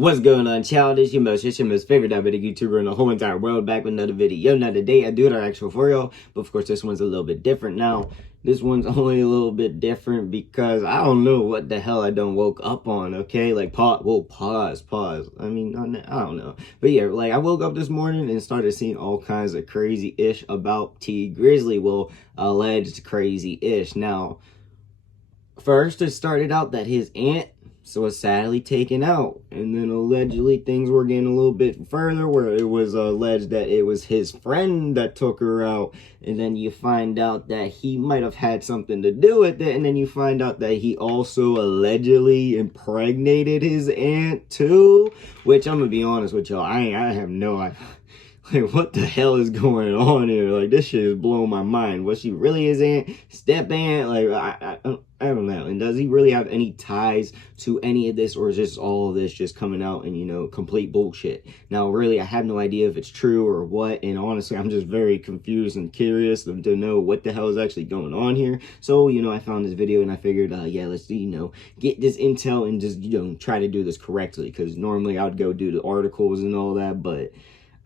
What's going on, child? It's your most favorite diabetic YouTuber in the whole entire world, back with another video. Now today I do it actual for y'all, but of course this one's a little bit different. Now this one's only a little bit different because I don't know what the hell I done woke up on. Okay, like pause. I mean, I don't know, but yeah, like I woke up this morning and started seeing all kinds of crazy ish about Grizzly. Well, alleged crazy ish. Now first it started out that his aunt was sadly taken out, and then allegedly things were getting a little bit further where it was alleged that it was his friend that took her out, and then you find out that he might have had something to do with it, and then you find out that he also allegedly impregnated his aunt too, which I'm gonna be honest with y'all, I have no idea. Like, what the hell is going on here? Like, this shit is blowing my mind. Was she really his aunt? Step aunt? Like, I don't know. And does he really have any ties to any of this? Or is just all of this just coming out and, you know, complete bullshit? Now, really, I have no idea if it's true or what. And honestly, I'm just very confused and curious to know what the hell is actually going on here. So, you know, I found this video and I figured, yeah, let's, you know, get this intel and just, you know, try to do this correctly. Because normally I would go do the articles and all that, but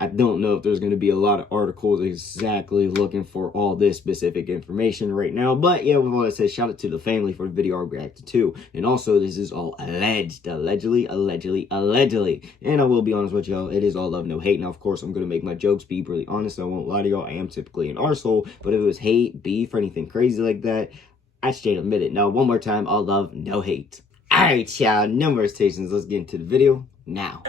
I don't know if there's going to be a lot of articles exactly looking for all this specific information right now. But yeah, with all that said, shout out to the family for the video I reacted to. And also, this is all alleged. Allegedly. And I will be honest with y'all, it is all love, no hate. Now, of course, I'm going to make my jokes be really honest. I won't lie to y'all. I am typically an arsehole. But if it was hate, beef, or anything crazy like that, I straight admit it. Now, one more time, all love, no hate. Alright, y'all. No more stations. Let's get into the video now.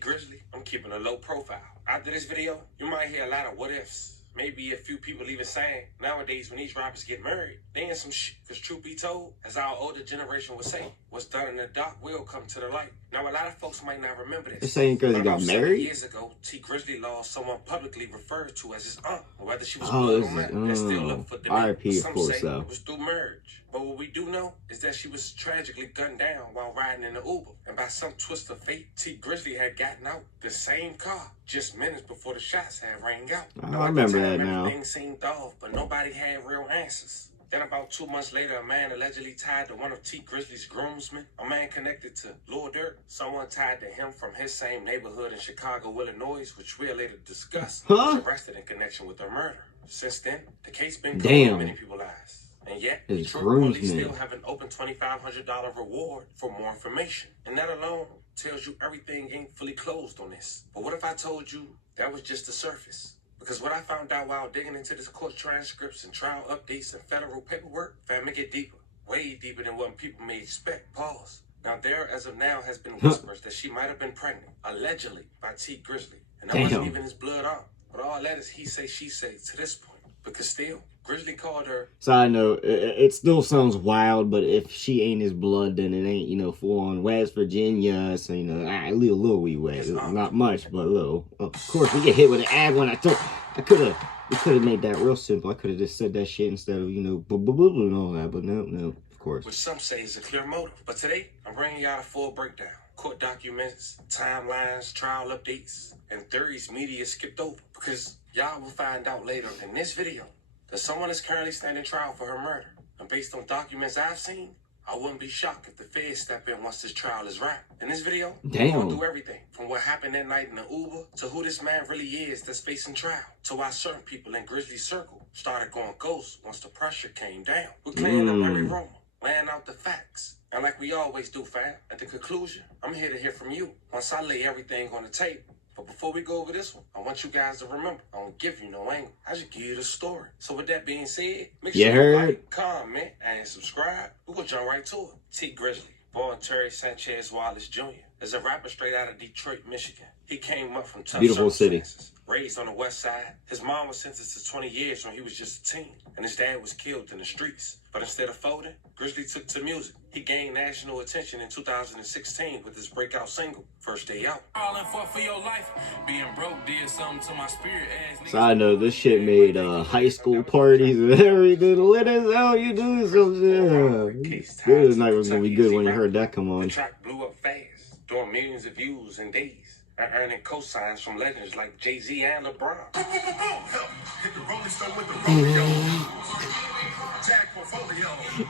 Grizzly, I'm keeping a low profile. After this video, you might hear a lot of what ifs. Maybe a few people even saying, nowadays when these rappers get married, they in some shit. Because truth be told, as our older generation would say, what's done in the dark will come to the light. Now, a lot of folks might not remember this. They're saying because he got married? 7 years ago, Grizzly lost someone publicly referred to as his aunt. Whether she was blood or not, they're still looking for debate. R.I.P. of Some course, say though. it was through marriage. But what we do know is that she was tragically gunned down while riding in the Uber. And by some twist of fate, Grizzly had gotten out the same car just minutes before the shots had rang out. I remember that now. Everything seemed off, but nobody had real answers. Then about 2 months later, a man allegedly tied to one of Grizzly's groomsmen, a man connected to Lil Durk, someone tied to him from his same neighborhood in Chicago, Illinois, which we'll later discuss, was arrested in connection with her murder. Since then, the case been covered in many people's eyes. And yet, the police still have an open $2,500 reward for more information. And that alone tells you everything ain't fully closed on this. But what if I told you that was just the surface? Because what I found out while digging into this court transcripts and trial updates and federal paperwork, found me get deeper, way deeper than what people may expect. Pause. Now there, as of now, has been whispers that she might have been pregnant, allegedly, by Grizzly. And that wasn't even his blood aunt. But all that is he say, she say to this point. Because still, Grizzly called her. Side note, it still sounds wild, but if she ain't his blood, then it ain't, you know, full on West Virginia. So, you know, a little wee way. Not much, but a little. Of course, we get hit with an ad when we could have made that real simple. I could have just said that shit instead of, you know, blah, blah, blah, blah, and all that. But no, of course. Which some say is a clear motive. But today, I'm bringing y'all a full breakdown. Court documents, timelines, trial updates, and theories media skipped over. Because y'all will find out later in this video that someone is currently standing trial for her murder. And based on documents I've seen, I wouldn't be shocked if the feds step in once this trial is wrapped. In this video, we're going to do everything from what happened that night in the Uber to who this man really is that's facing trial, to why certain people in Grizzly's circle started going ghost once the pressure came down. We're clearing up every rumor, laying out the facts. And like we always do, fam, at the conclusion, I'm here to hear from you once I lay everything on the table. But before we go over this one, I want you guys to remember, I don't give you no angle. I just give you the story. So with that being said, make sure you like, comment, and subscribe. We're going to jump right to it. Grizzly, born Terry Sanchez Wallace Jr., is a rapper straight out of Detroit, Michigan. He came up from tough beautiful city. Raised on the west side, his mom was sentenced to 20 years when he was just a teen, and his dad was killed in the streets. But instead of folding, Grizzly took to music. He gained national attention in 2016 with his breakout single, First Day Out. For your life, being broke did something to my spirit. So I know this shit made high school parties and everything lit as hell. You do something. This night was gonna be good when you heard that come on. The track blew up fast, doing millions of views in days. and earning cosigns from legends like Jay-Z and LeBron. Hit the Rolling Stone with the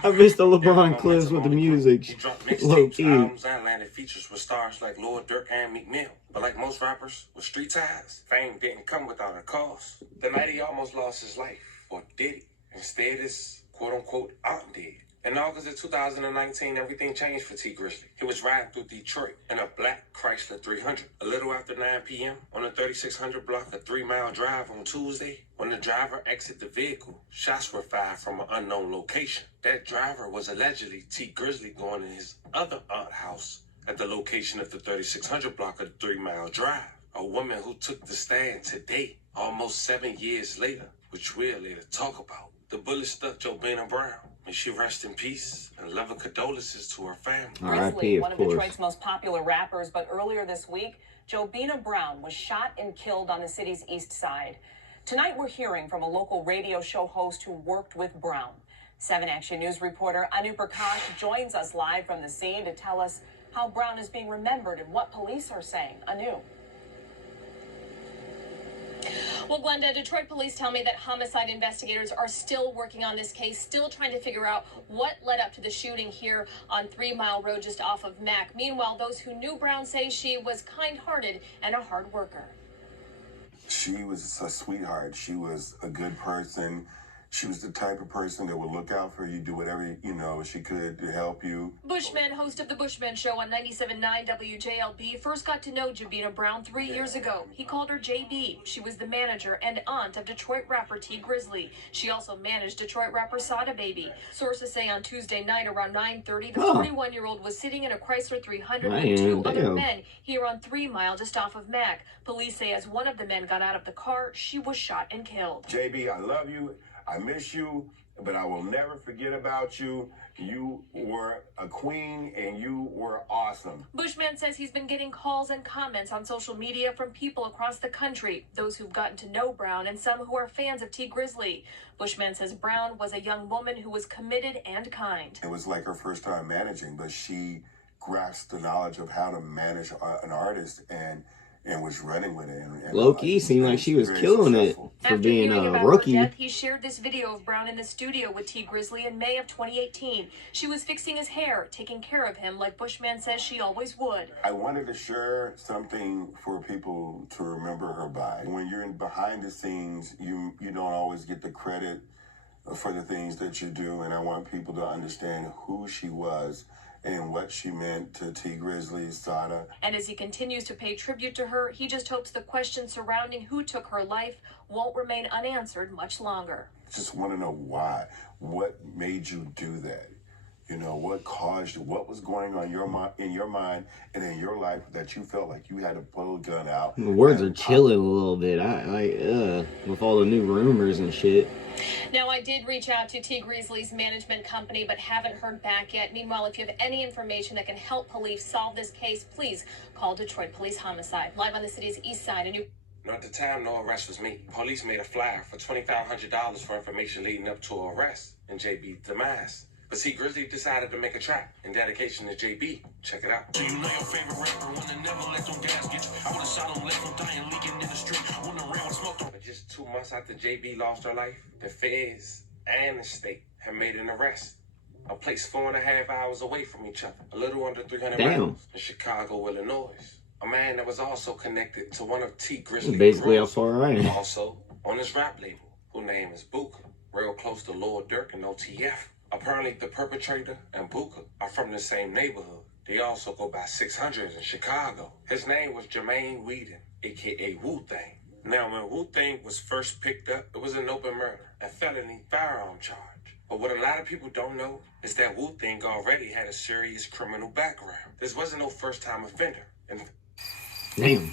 I missed the LeBron clips with the music. He dropped Low mixtapes, key. albums, and landed features with stars like Lord Durk and Meek Mill. But like most rappers with street ties, fame didn't come without a cost. The night he almost lost his life, or did he? Instead, his quote-unquote aunt did. In August of 2019, everything changed for T Grizzly. He was riding through Detroit in a black Chrysler 300. A little after 9 p.m. on the 3600 block, a 3-mile drive on Tuesday, when the driver exited the vehicle, shots were fired from an unknown location. That driver was allegedly T Grizzly going to his other aunt house at the location of the 3600 block of the 3-mile drive. A woman who took the stand today, almost 7 years later, which we'll later talk about. The bullet struck Jobina Brown. May she rest in peace and love and condolences to her family. Grizzly, one of Detroit's most popular rappers, but earlier this week, Jobina Brown was shot and killed on the city's east side. Tonight, we're hearing from a local radio show host who worked with Brown. 7 Action News reporter Anu Prakash joins us live from the scene to tell us how Brown is being remembered and what police are saying. Anu. Well, Glenda, Detroit police tell me that homicide investigators are still working on this case, still trying to figure out what led up to the shooting here on 3 Mile Road just off of Mack. Meanwhile, those who knew Brown say she was kind-hearted and a hard worker. She was a sweetheart. She was a good person. She was the type of person that would look out for you, do whatever, she could to help you. Bushman, host of the Bushman Show on 97.9 WJLB, first got to know Jobina Brown 3 years ago. He called her JB. She was the manager and aunt of Detroit rapper T Grizzly. She also managed Detroit rapper Sada Baby. Sources say on Tuesday night around 9:30, the 41-year-old was sitting in a Chrysler 300 with 2 other men here on 3 Mile just off of Mack. Police say as one of the men got out of the car, she was shot and killed. JB, I love you. I miss you, but I will never forget about you. You were a queen and you were awesome. Bushman says he's been getting calls and comments on social media from people across the country, those who've gotten to know Brown and some who are fans of T Grizzly. Bushman says Brown was a young woman who was committed and kind. It was like her first time managing, but she grasped the knowledge of how to manage an artist and was running with it. And low-key seemed like she was killing it for being a rookie. Death, he shared this video of Brown in the studio with T Grizzly in May of 2018. She was fixing his hair, taking care of him like Bushman says she always would. I wanted to share something for people to remember her by. When you're behind the scenes, you don't always get the credit for the things that you do, and I want people to understand who she was and what she meant to T Grizzly, Sada. And as he continues to pay tribute to her, he just hopes the questions surrounding who took her life won't remain unanswered much longer. Just want to know why. What made you do that? What caused you? What was going on in your mind and in your life that you felt like you had to pull a gun out? The words are chilling a little bit. With all the new rumors and shit. Now, I did reach out to T Grizzly's management company, but haven't heard back yet. Meanwhile, if you have any information that can help police solve this case, please call Detroit Police Homicide. Live on the city's east side. At the time, no arrest was made. Police made a flyer for $2,500 for information leading up to an arrest and JB's demise. But T Grizzly decided to make a track in dedication to JB. Check it out. So you know your favorite rapper when they never let them gas get you. I would have shot him, left him dying, leaking in the street. When the rain was smoked on. But just 2 months after JB lost her life, the feds and the state had made an arrest. A place 4.5 hours away from each other, a little under 300 miles in Chicago, Illinois. A man that was also connected to one of T Grizzly's basically how far I am. Also on his rap label, whose name is Booker, real close to Lord Durk and OTF. Apparently, the perpetrator and Booker are from the same neighborhood. They also go by 600s in Chicago. His name was Jermaine Whedon, a.k.a. Wu-Tang. Now, when Wu-Tang was first picked up, it was an open murder, a felony firearm charge. But what a lot of people don't know is that Wu-Tang already had a serious criminal background. This wasn't no first-time offender. Damn.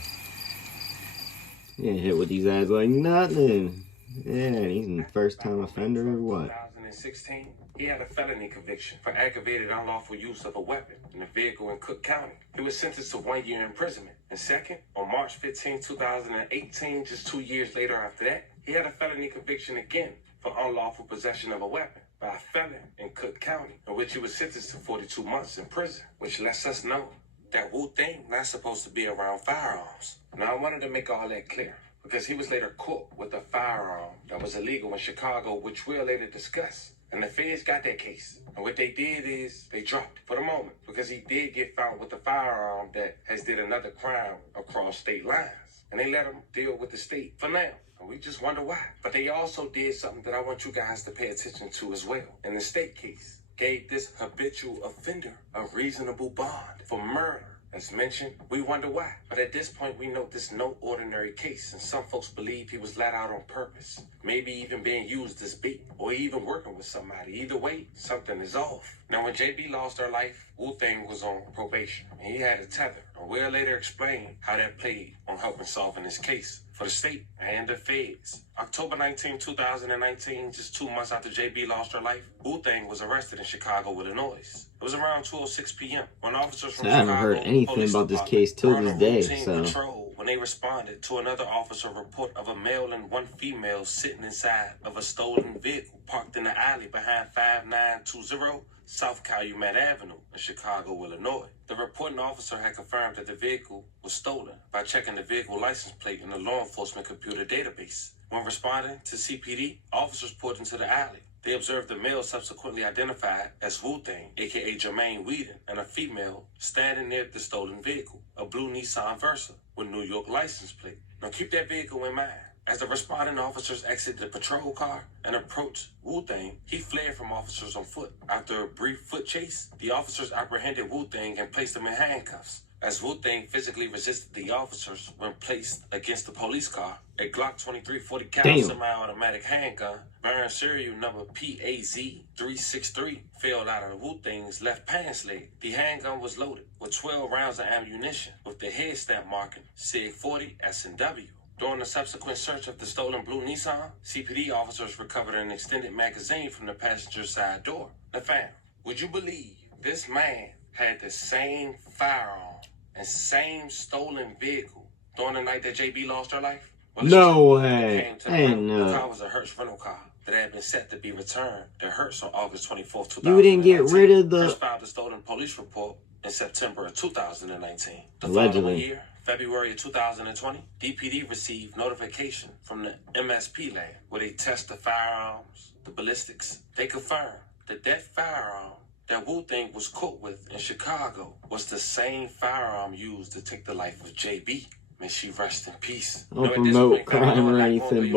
Yeah, hit with these ads like nothing. Yeah, he's a first-time offender or what? 2016, he had a felony conviction for aggravated unlawful use of a weapon in a vehicle in Cook County. He was sentenced to 1 year imprisonment. And second, on March 15, 2018, just 2 years later after that, he had a felony conviction again for unlawful possession of a weapon by a felon in Cook County, in which he was sentenced to 42 months in prison, which lets us know that Wu-Tang not supposed to be around firearms. Now, I wanted to make all that clear because he was later caught with a firearm that was illegal in Chicago, which we'll later discuss. And the feds got that case. And what they did is they dropped it for the moment because he did get found with a firearm that has did another crime across state lines. And they let him deal with the state for now. And we just wonder why. But they also did something that I want you guys to pay attention to as well. In the state case, gave this habitual offender a reasonable bond for murder. As mentioned, we wonder why. But at this point, we know this no ordinary case, and some folks believe he was let out on purpose. Maybe even being used as bait, or even working with somebody. Either way, something is off. Now, when JB lost her life, Wu-Tang was on probation, and he had a tether. And we'll later explain how that played on helping solving this case for the state and the feds. October 19, 2019, just 2 months after JB lost her life, Wu-Tang was arrested in Chicago, Illinois. It was around 2:06 p.m. when officers from I haven't Chicago heard anything Police about this Department case till were on this a day, routine so. patrol when they responded to another officer report of a male and one female sitting inside of a stolen vehicle parked in the alley behind 5920 South Calumet Avenue in Chicago, Illinois. The reporting officer had confirmed that the vehicle was stolen by checking the vehicle license plate in the law enforcement computer database. When responding to CPD, officers pulled into the alley. They observed the male subsequently identified as Wu-Tang, aka Jermaine Whedon, and a female standing near the stolen vehicle, a blue Nissan Versa with New York license plate. Now keep that vehicle in mind. As the responding officers exited the patrol car and approached Wu-Tang, he fled from officers on foot. After a brief foot chase, the officers apprehended Wu-Tang and placed him in handcuffs. As Wu-Tang physically resisted the officers when placed against the police car, a Glock 23 40 cal semi-automatic handgun bearing serial number PAZ-363 fell out of Wu-Tang's left pants leg. The handgun was loaded with 12 rounds of ammunition with the head stamp marking SIG 40 S&W. During the subsequent search of the stolen blue Nissan, CPD officers recovered an extended magazine from the passenger side door. Now, fam, would you believe this man had the same firearm and same stolen vehicle during the night that JB lost her life? Well, No way. The car was a Hertz rental car that had been set to be returned to Hertz on August 24th, 2019. You didn't get rid of the... Hertz filed a stolen police report in September of 2019. The Allegedly. following year, February of 2020, DPD received notification from the MSP lab where they test the firearms, the ballistics. They confirmed that that firearm that Wu-Tang was caught with in Chicago was the same firearm used to take the life of JB. May she rest in peace. I don't promote crime or anything,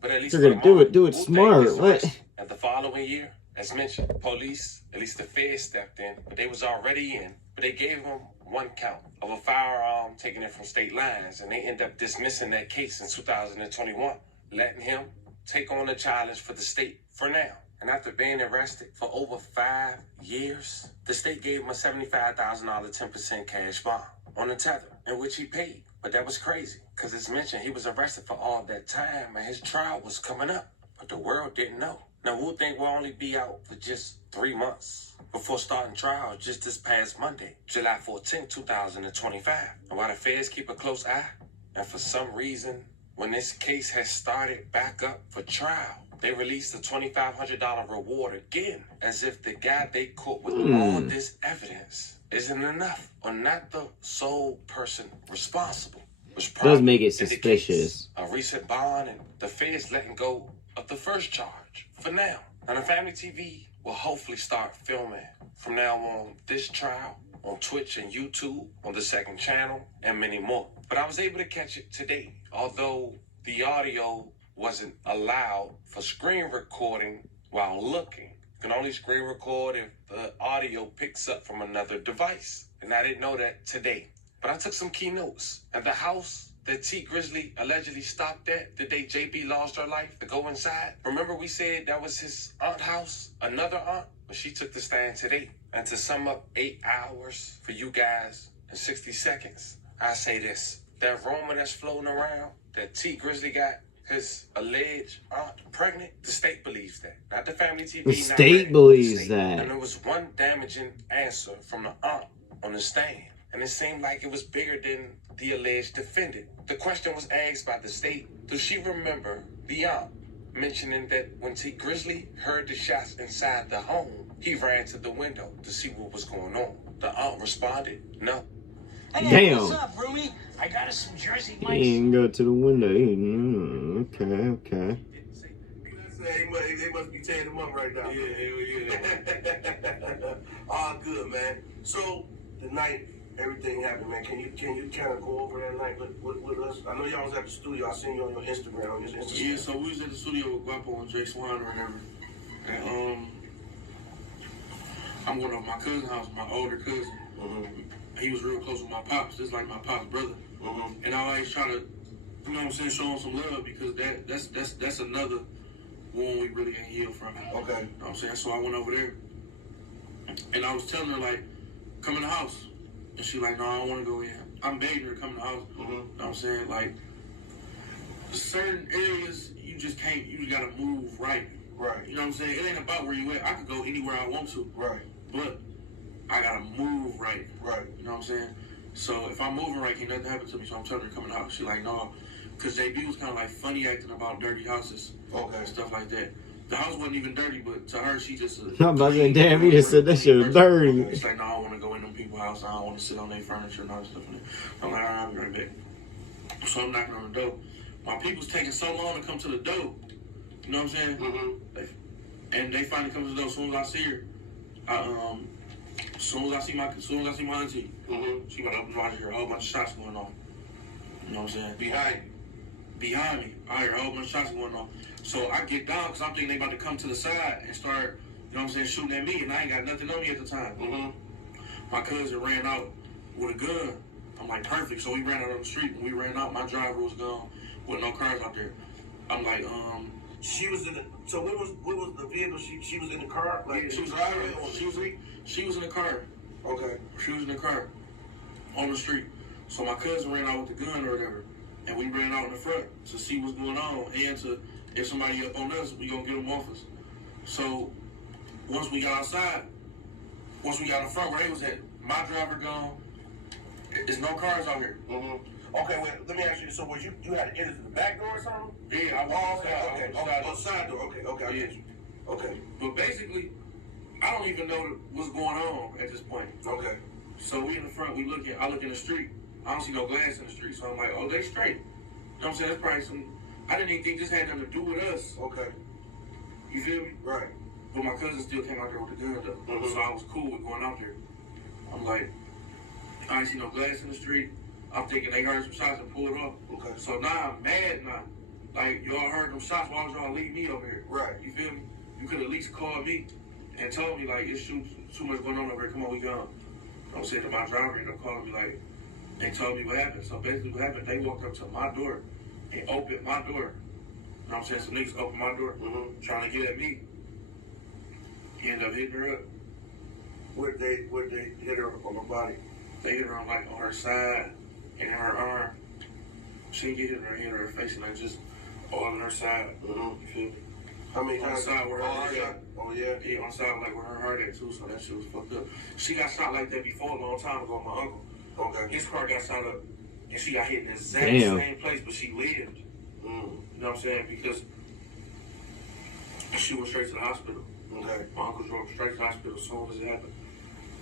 but at least you're gonna do it Wu-Tang smart. gets What? arrested. And the following year, as mentioned, police, at least the feds stepped in, but they was already in. But they gave him one count of a firearm taking it from state lines, and they end up dismissing that case in 2021, letting him take on the challenge for the state for now. And after being arrested for over 5 years, the state gave him a $75,000 10% cash bond on the tether, in which he paid. But that was crazy, because as mentioned, he was arrested for all that time, and his trial was coming up. But the world didn't know. Now, Wu-Tang will only be out for just 3 months before starting trial just this past Monday, July 14, 2025. And while the feds keep a close eye, and for some reason, when this case has started back up for trial, they released a $2,500 reward again, as if the guy they caught with all this evidence isn't enough, or not the sole person responsible. Which Does make it indicates suspicious. a recent bond and the feds letting go of the first charge for now. And the Family TV will hopefully start filming from now on this trial on Twitch and YouTube, on the second channel, and many more. But I was able to catch it today, although the audio wasn't allowed for screen recording while looking. You can only screen record if the audio picks up from another device. And I didn't know that today. But I took some key notes. At the house that T Grizzly allegedly stopped at the day JB lost her life to go inside. Remember we said that was his aunt's house, another aunt? Well, she took the stand today. And to sum up 8 hours for you guys in 60 seconds, I say this. That rumor that's floating around that T Grizzly got his alleged aunt pregnant, the state believes that. Not the Family TV. The state believes that. And there was one damaging answer from the aunt on the stand. And it seemed like it was bigger than the alleged defendant. The question was asked by the state, does she remember the aunt mentioning that when T Grizzly heard the shots inside the home, he ran to the window to see what was going on? The aunt responded, no. Damn. What's up, Roomy? I got us some Jersey He Mike's. ain't go to the window. Okay. They must be tearing them up right now. Yeah, hell yeah. All good, man. So the night everything happened, man. Can you kind of go over that night with us? I know y'all was at the studio. I seen you on your Instagram. Yeah, so we was at the studio with Guapo and Jay Swan or whatever. And I'm going over my cousin's house, my older cousin. He was real close with my pops. This is like my pop's brother. And I always try to, you know what I'm saying, show him some love because that's another wound we really ain't healed from. Okay. You know what I'm saying? So I went over there and I was telling her, like, come in the house. And she like, no, I don't want to go in. I'm begging her to come in the house. You know what I'm saying? Like, certain areas, you just can't, you gotta move right. Right. You know what I'm saying? It ain't about where you at. I could go anywhere I want to. Right. But I gotta move right. Right. You know what I'm saying? So if I'm moving right, can't nothing happen to me. So I'm telling her to come in the house. She like, no. Because JB was kind of like funny acting about dirty houses. Okay. And stuff like that. The house wasn't even dirty, but to her, she just... I'm about to say, damn, he just said that shit was dirty. She's like, no, I don't want to go in them people's house. I don't want to sit on their furniture and all that stuff. I'm like, all right, I'll be right back. So I'm knocking on the door. My people's taking so long to come to the door. You know what I'm saying? And they finally come to the door. As soon as I see her, as soon as I see my auntie, she about to open the door. I hear a whole bunch of shots going on. You know what I'm saying? Behind me. I hear a whole bunch of shots going on. So I get down because I'm thinking they about to come to the side and start, you know what I'm saying, shooting at me, and I ain't got nothing on me at the time. My cousin ran out with a gun. I'm like, perfect. So we ran out on the street. When we ran out, my driver was gone with no cars out there. I'm like, She was in the. So what was the vehicle? She was in the car. Like she was driving. She was in the car. Okay. She was in the car on the street. So my cousin ran out with the gun or whatever, and we ran out in the front to see what's going on and to if somebody up on us, we gonna get them off us. So once we got outside, once we got in front where they was at, my driver gone. There's no cars out here. Okay, wait, let me ask you this. So was you had to enter through the back door or something? Yeah, I was Okay. Side door. Okay, I get you. Okay. But basically, I don't even know what's going on at this point. Okay. So we in the front, I look in the street. I don't see no glass in the street, so I'm like, oh, they straight. You know what I'm saying? That's probably some, I didn't even think this had nothing to do with us. Okay. You feel me? Right. But my cousin still came out there with the gun though. So I was cool with going out there. I'm like, I ain't see no glass in the street. I'm thinking they heard some shots and pulled off. Okay. So now I'm mad now. Like, y'all heard them shots, why was y'all leave me over here? Right. You feel me? You could at least call me and told me, like, it's too much going on over here. Come on, we gone. I'm saying to my driver, ended up calling me, like, they told me what happened. So basically what happened, they walked up to my door and opened my door. You know what I'm saying? Some niggas opened my door, trying to get at me. He ended up hitting her up. Where'd they hit her on the body? They hit her on her side and her arm. She didn't get hit in her head or her face, and like just all on her side. You feel me? How many On the times? side where her heart at. Oh yeah. Yeah, on the side like where her heart at too, so that shit was fucked up. She got shot like that before a long time ago, my uncle. Okay. His car got shot up, and she got hit in the exact Damn. same place, but she lived. You know what I'm saying? Because she went straight to the hospital. Okay. My uncle drove straight to the hospital as soon as it happened.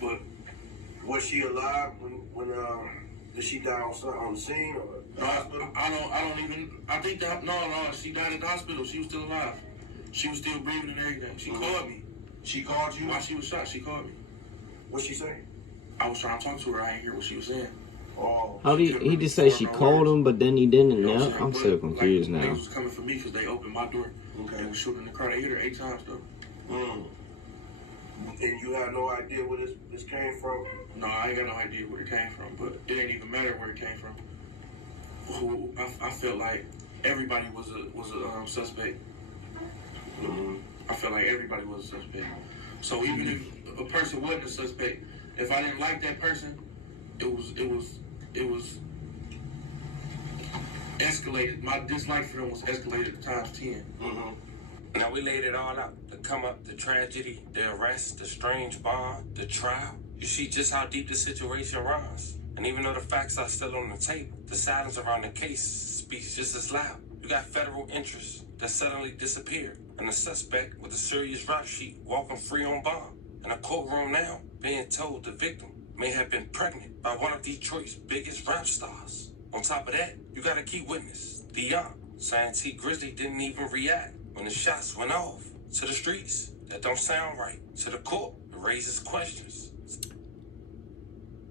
But was she alive when did she die on the scene or the hospital? I think that, no, she died at the hospital. She was still alive. She was still breathing and everything. She called me. She called you? While she was shot, she called me. What'd she say? I was trying to talk to her. I didn't hear what she was saying. Oh. How do he just say she called him, but then he didn't? You know what Now I'm so confused like, now. Niggas was coming for me because they opened my door. Okay. They was shooting in the car. They hit her 8 times though. And you had no idea where this came from? No, I ain't got no idea where it came from, but it didn't even matter where it came from. I felt like everybody was a suspect. I felt like everybody was a suspect. So even if a person wasn't a suspect, if I didn't like that person, it was escalated. My dislike for them was escalated times 10. Now we laid it all out. The come up, the tragedy, the arrest, the strange bar, the trial. You see just how deep the situation runs. And even though the facts are still on the table, the silence around the case speaks just as loud. You got federal interests that suddenly disappeared, and a suspect with a serious rap sheet walking free on bond. In a courtroom now, being told the victim may have been pregnant by one of Detroit's biggest rap stars. On top of that, you got a key witness, Dion, saying T Grizzly didn't even react when the shots went off. To the streets, that don't sound right. To the court, it raises questions.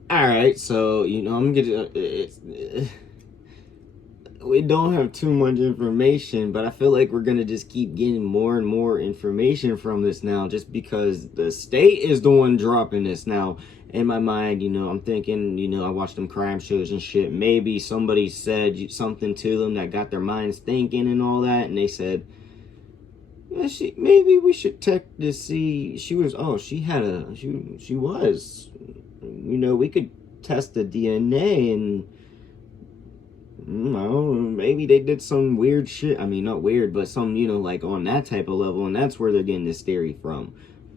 All right, so I'm gonna. We don't have too much information, but I feel like we're gonna just keep getting more and more information from this now, just because the state is the one dropping this now. In my mind, I'm thinking, I watch them crime shows and shit. Maybe somebody said something to them that got their minds thinking and all that, and they said, yeah, maybe we should check to see. She was. We could test the DNA and. Maybe they did some weird shit. I mean, not weird, but some, like on that type of level, and that's where they're getting this theory from.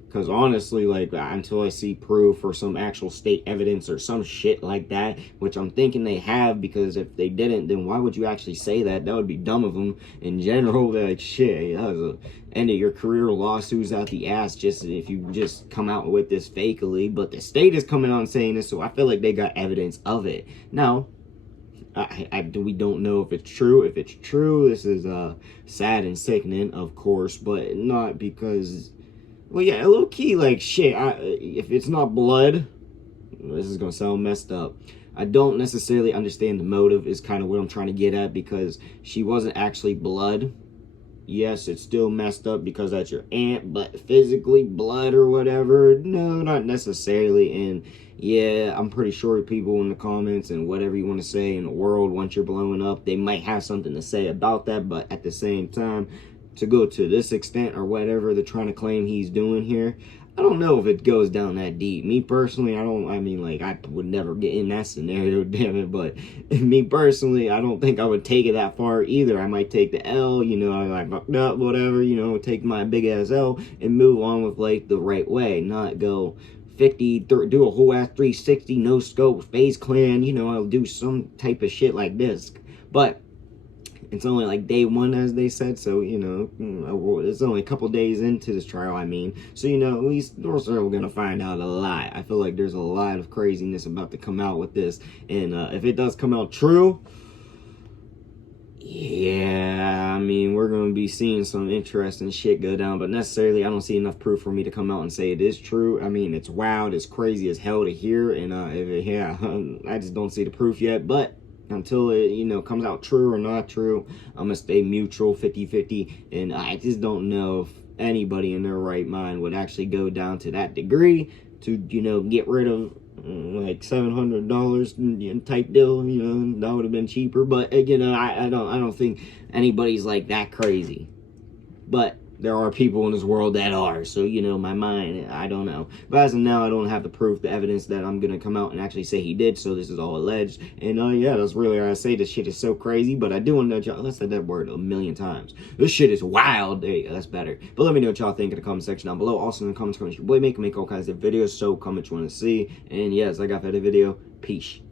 Because honestly, like, until I see proof or some actual state evidence or some shit like that, which I'm thinking they have, because if they didn't, then why would you actually say that? That would be dumb of them in general. Like, shit, that was a end of your career, lawsuits out the ass just if you just come out with this fakely. But the state is coming on saying this, so I feel like they got evidence of it. Now, we don't know if it's true. If it's true, this is sad and sickening, of course, but not because, well, yeah, low key, like, shit, if it's not blood, this is gonna sound messed up. I don't necessarily understand the motive, is kind of what I'm trying to get at, because she wasn't actually blood. Yes, it's still messed up because that's your aunt, but physically blood or whatever, no, not necessarily. And yeah, I'm pretty sure people in the comments and whatever you want to say in the world, once you're blowing up, they might have something to say about that. But at the same time, to go to this extent or whatever they're trying to claim he's doing here, I don't know if it goes down that deep. Me personally, I would never get in that scenario, damn it. But me personally, I don't think I would take it that far either. I might take the L, I fucked up, whatever, take my big ass L and move on with life the right way. Not go 50, do a whole ass 360, no scope, FaZe Clan, I'll do some type of shit like this. But it's only like day one, as they said, so, it's only a couple days into this trial, So, at least we're still going to find out a lot. I feel like there's a lot of craziness about to come out with this. And if it does come out true, yeah, we're going to be seeing some interesting shit go down. But necessarily, I don't see enough proof for me to come out and say it is true. It's wild, it's crazy as hell to hear. And, I just don't see the proof yet. But until it, comes out true or not true, I'm gonna stay neutral, 50-50, and I just don't know if anybody in their right mind would actually go down to that degree to, get rid of like $700 type deal. That would have been cheaper, but I don't think anybody's like that crazy. But there are people in this world that are, so my mind, I don't know. But as of now, I don't have the proof, the evidence that I'm gonna come out and actually say he did, so this is all alleged. And yeah, that's really what I say. This shit is so crazy, but I do want to know y'all. Let's say that word a million times. This shit is wild. There you go, that's better. But let me know what y'all think in the comment section down below. Also in the comments, your boy make all kinds of videos, so comment you want to see. And yes, I got that video. Peace.